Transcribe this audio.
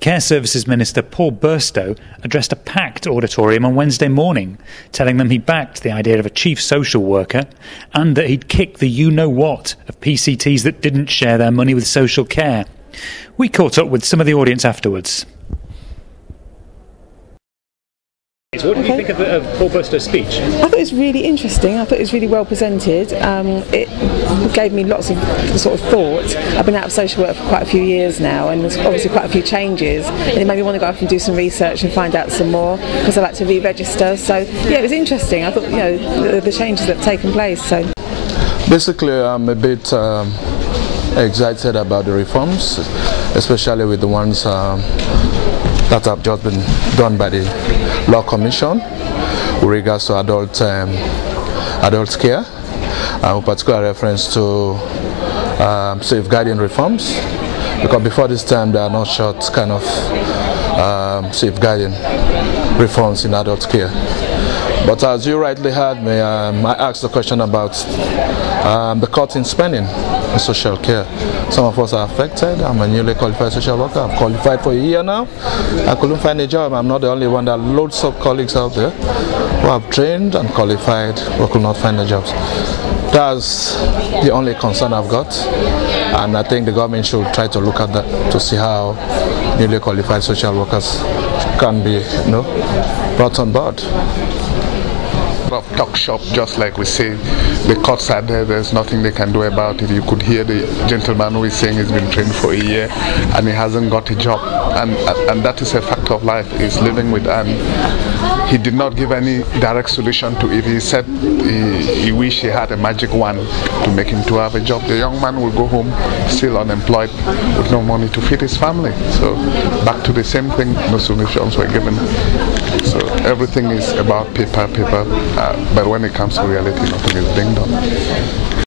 Care Services Minister Paul Burstow addressed a packed auditorium on Wednesday morning, telling them he backed the idea of a chief social worker and that he'd kick the you-know-what of PCTs that didn't share their money with social care. We caught up with some of the audience afterwards. What did you think of Paul Burstow's speech? I thought it was really interesting. I thought it was really well presented. It gave me lots of sort of thought. I've been out of social work for quite a few years now, and there's obviously quite a few changes. And it made me want to go off and do some research and find out some more, because I like to re-register. So yeah, it was interesting. I thought, you know, the changes that have taken place. So basically, I'm a bit excited about the reforms, especially with the ones that have just been done by the Law Commission with regards to adult care, with particular reference to safeguarding reforms, because before this time there are not short kind of safeguarding reforms in adult care. But as you rightly heard me, I asked the question about the cut in spending in social care. Some of us are affected. I'm a newly qualified social worker. I've qualified for a year now. I couldn't find a job. I'm not the only one. There are loads of colleagues out there who have trained and qualified who could not find the jobs. That's the only concern I've got, and I think the government should try to look at that to see how newly qualified social workers can be, brought on board. Of talk shop, just like we say, the cuts are there, there's nothing they can do about it. You could hear the gentleman who is saying he's been trained for a year and he hasn't got a job, and that is a fact of life. He's living with, and he did not give any direct solution to it. He said he wished he had a magic wand to make him to have a job. The young man will go home still unemployed with no money to feed his family. So back to the same thing, no solutions were given. So everything is about paper, but when it comes to reality, nothing is being done.